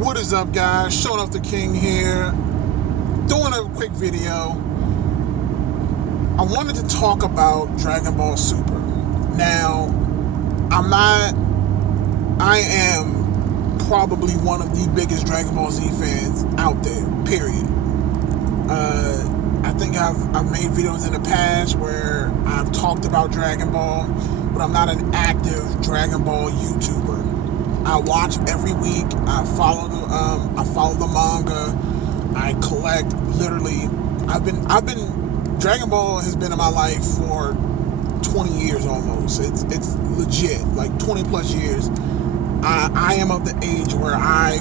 What is up, guys? Showing Off the King here. Doing a quick video. I wanted to talk about Dragon Ball Super. Now, I am probably one of the biggest Dragon Ball Z fans out there, period. I think I've made videos in the past where I've talked about Dragon Ball, but I'm not an active Dragon Ball YouTuber. I watch every week. I follow the manga. I collect. Literally, Dragon Ball has been in my life for 20 years almost. It's legit, like 20 plus years. I am of the age where I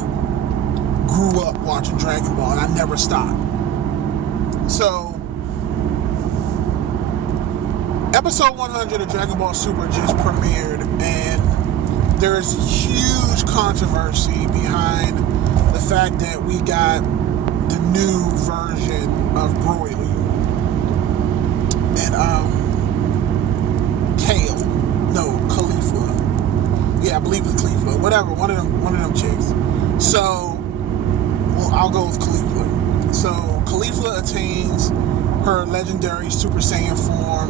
grew up watching Dragon Ball and I never stopped. So, episode 100 of Dragon Ball Super just premiered, and there is huge controversy behind the fact that we got the new version of Broly and Khalifa. Yeah, I believe it's Khalifa. Whatever, one of them chicks. So, well, I'll go with Khalifa. So, Khalifa attains her legendary Super Saiyan form,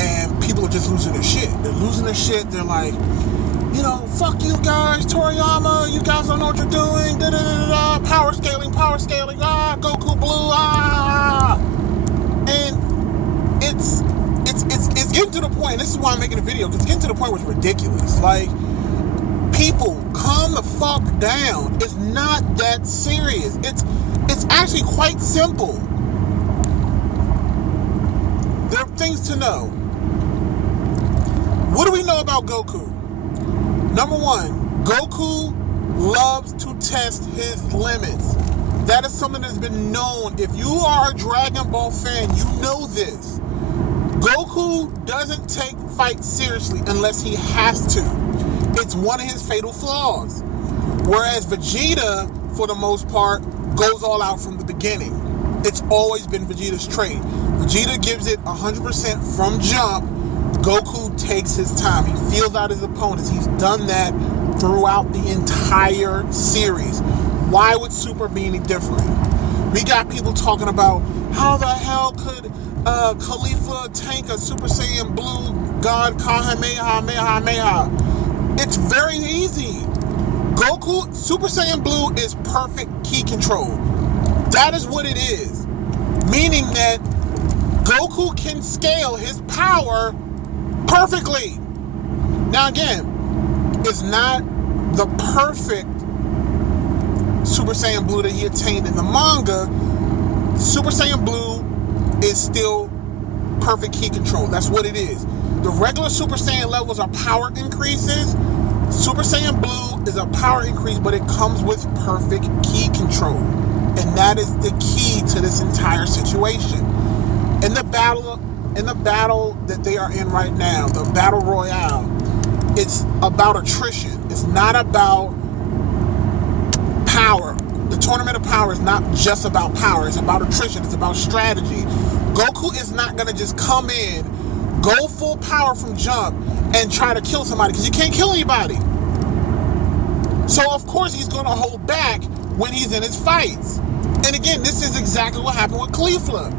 and people are just losing their shit. They're losing their shit. They're like, fuck you guys, Toriyama, you guys don't know what you're doing, da-da-da-da, power scaling, Goku Blue, and it's getting to the point, this is why I'm making a video, because it's getting to the point where it's ridiculous. Like, people, calm the fuck down. It's not that serious. It's actually quite simple. There are things to know. What do we know about Goku? Number one, Goku loves to test his limits. That is something that's been known. If you are a Dragon Ball fan, you know this. Goku doesn't take fights seriously unless he has to. It's one of his fatal flaws. Whereas Vegeta, for the most part, goes all out from the beginning. It's always been Vegeta's trait. Vegeta gives it 100% from jump. Goku takes his time. He feels out his opponents. He's done that throughout the entire series. Why would Super be any different? We got people talking about how the hell could Khalifa tank a Super Saiyan Blue God Kamehameha. It's very easy. Goku, Super Saiyan Blue is perfect ki control. That is what it is. Meaning that Goku can scale his power perfectly. Now again, it's not the perfect Super Saiyan Blue that he attained in the manga. Super Saiyan Blue is still perfect ki control. That's what it is. The regular Super Saiyan levels are power increases. Super Saiyan Blue is a power increase, but it comes with perfect ki control. And that is the key to this entire situation. In the battle that they are in right now, the Battle Royale, it's about attrition. It's not about power. The Tournament of Power is not just about power. It's about attrition. It's about strategy. Goku is not going to just come in, go full power from jump, and try to kill somebody, because you can't kill anybody. So, of course, he's going to hold back when he's in his fights. And again, this is exactly what happened with Khalifa.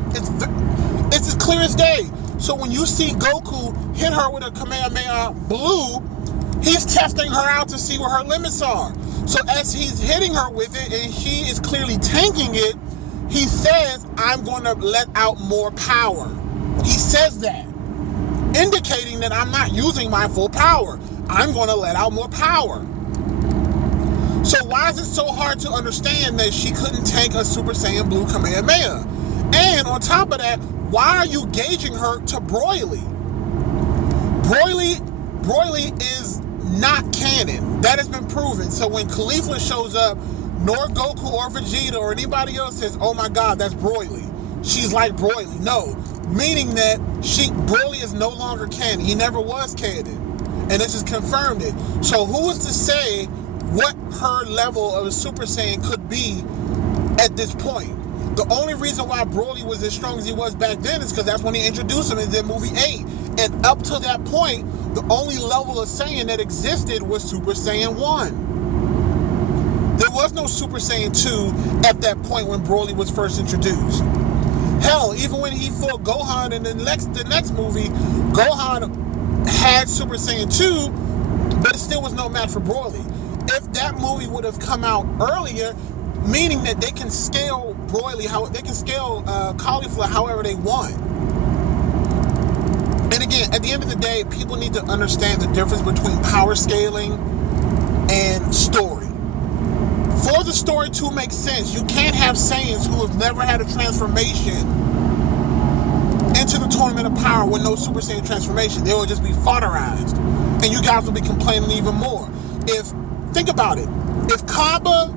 It's as clear as day. So when you see Goku hit her with a Kamehameha Blue, he's testing her out to see what her limits are. So as he's hitting her with it and she is clearly tanking it, he says, I'm going to let out more power. He says that, indicating that I'm not using my full power. I'm going to let out more power. So why is it so hard to understand that she couldn't tank a Super Saiyan Blue Kamehameha? And on top of that, why are you gauging her to Broly? Broly is not canon. That has been proven. So when Khalifa shows up, nor Goku or Vegeta or anybody else says, oh my God, that's Broly. She's like Broly. No. Meaning that Broly is no longer canon. He never was canon. And this has confirmed it. So who is to say what her level of a Super Saiyan could be at this point? The only reason why Broly was as strong as he was back then is because that's when he introduced him in the movie 8. And up to that point, the only level of Saiyan that existed was Super Saiyan 1. There was no Super Saiyan 2 at that point when Broly was first introduced. Hell, even when he fought Gohan in the next movie, Gohan had Super Saiyan 2, but it still was no match for Broly. If that movie would have come out earlier, meaning that they can scale Broly, they can scale Caulifla however they want. And again, at the end of the day, people need to understand the difference between power scaling and story. For the story to make sense, you can't have Saiyans who have never had a transformation into the Tournament of Power with no Super Saiyan transformation. They will just be fodderized. And you guys will be complaining even more. Think about it. If Kaba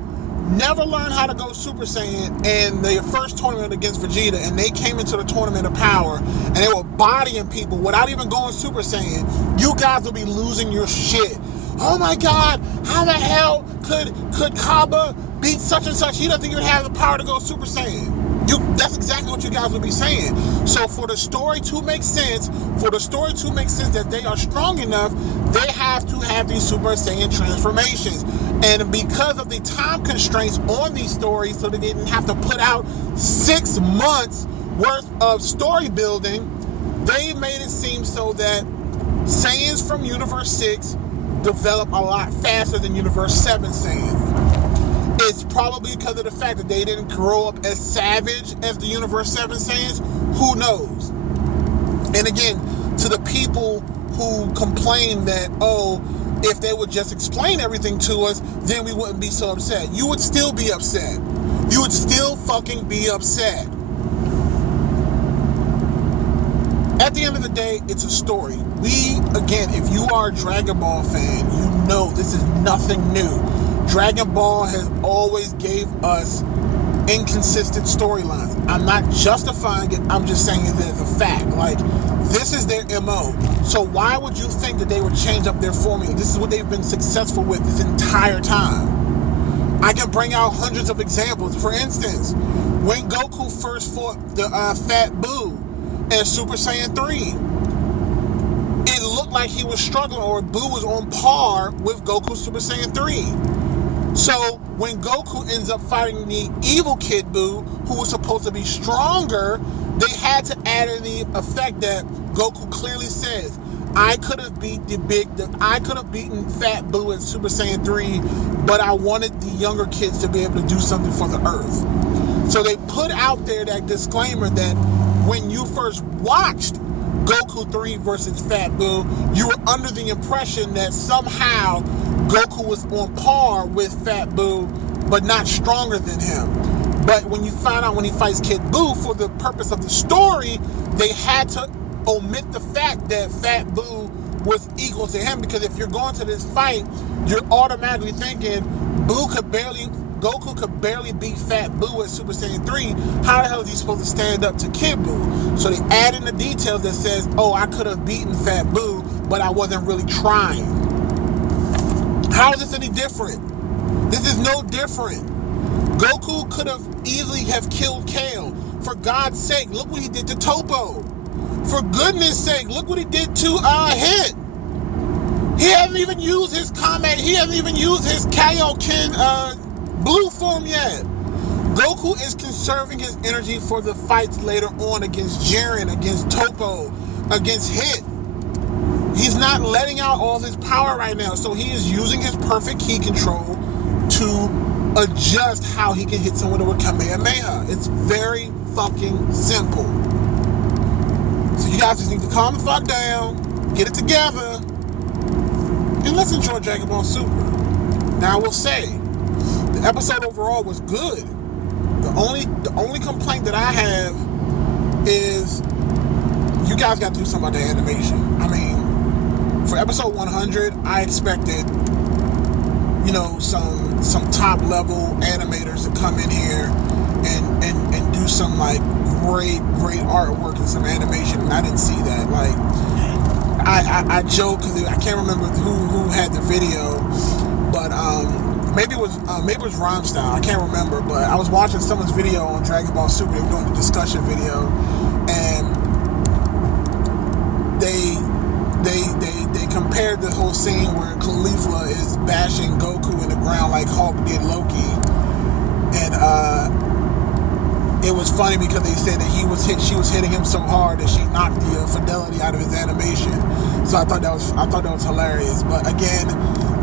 never learned how to go Super Saiyan in the first tournament against Vegeta, and they came into the Tournament of Power and they were bodying people without even going Super Saiyan, you guys will be losing your shit. Oh my God, how the hell could Kaba beat such and such? He doesn't even have the power to go Super Saiyan. That's exactly what you guys will be saying. So for the story to make sense, that they are strong enough, they have to have these Super Saiyan transformations. And because of the time constraints on these stories, so they didn't have to put out 6 months worth of story building, they made it seem so that Saiyans from Universe 6 develop a lot faster than Universe 7 Saiyans. It's probably because of the fact that they didn't grow up as savage as the Universe 7 Saiyans. Who knows? And again, to the people who complain that, if they would just explain everything to us, then we wouldn't be so upset. You would still be upset. You would still fucking be upset. At the end of the day, it's a story. If you are a Dragon Ball fan, you know this is nothing new. Dragon Ball has always gave us inconsistent storylines. I'm not justifying it, I'm just saying it as a fact. Like, this is their MO. So why would you think that they would change up their formula? This is what they've been successful with this entire time. I can bring out hundreds of examples. For instance, when Goku first fought the Fat Buu in Super Saiyan 3, it looked like he was struggling, or Buu was on par with Goku Super Saiyan 3. So when Goku ends up fighting the evil Kid Buu, who was supposed to be stronger, they had to add in the effect that Goku clearly says, I could have beaten Fat Buu in Super Saiyan 3, but I wanted the younger kids to be able to do something for the Earth. So they put out there that disclaimer that when you first watched Goku 3 versus Fat Buu, you were under the impression that somehow Goku was on par with Fat Buu, but not stronger than him. But when you find out when he fights Kid Buu, for the purpose of the story, they had to omit the fact that Fat Buu was equal to him, because if you're going to this fight, you're automatically thinking Goku could barely beat Fat Buu at Super Saiyan 3. How the hell is he supposed to stand up to Kid Buu? So they add in the details that says, I could have beaten Fat Buu, but I wasn't really trying. How is this any different? This is no different. Goku could have easily have killed Kale. For God's sake, look what he did to Toppo. For goodness sake, look what he did to Hit. He hasn't even used his comment. He hasn't even used his Kaioken blue form yet. Goku is conserving his energy for the fights later on against Jiren, against Toppo, against Hit. He's not letting out all his power right now, so he is using his perfect ki control to adjust how he can hit someone with Kamehameha. It's very fucking simple. So you guys just need to calm the fuck down, get it together, and let's enjoy Dragon Ball Super. Now I will say, the episode overall was good. The only complaint that I have is you guys got to do something about the animation. I mean, for episode 100, I expected, some top level animators to come in here and do some like great artwork and some animation, and I didn't see that. Like, I joke because I can't remember who had the video, but maybe it was Rhyme Style. I can't remember, but I was watching someone's video on Dragon Ball Super. They were doing the discussion video, and they compared the whole scene where Caulifla is bashing Goku in the ground like like Hulk did Loki. And it was funny because they said that she was hitting him so hard that she knocked the fidelity out of his animation. So I thought that was hilarious. But again,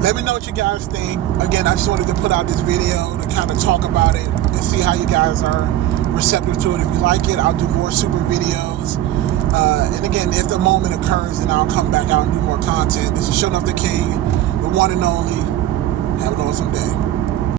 let me know what you guys think. Again, I just wanted to put out this video to kind of talk about it and see how you guys are receptive to it. If you like it, I'll do more super videos. And again, if the moment occurs, then I'll come back out and do more content. This is Showing Off the King, the one and only. Have an awesome day.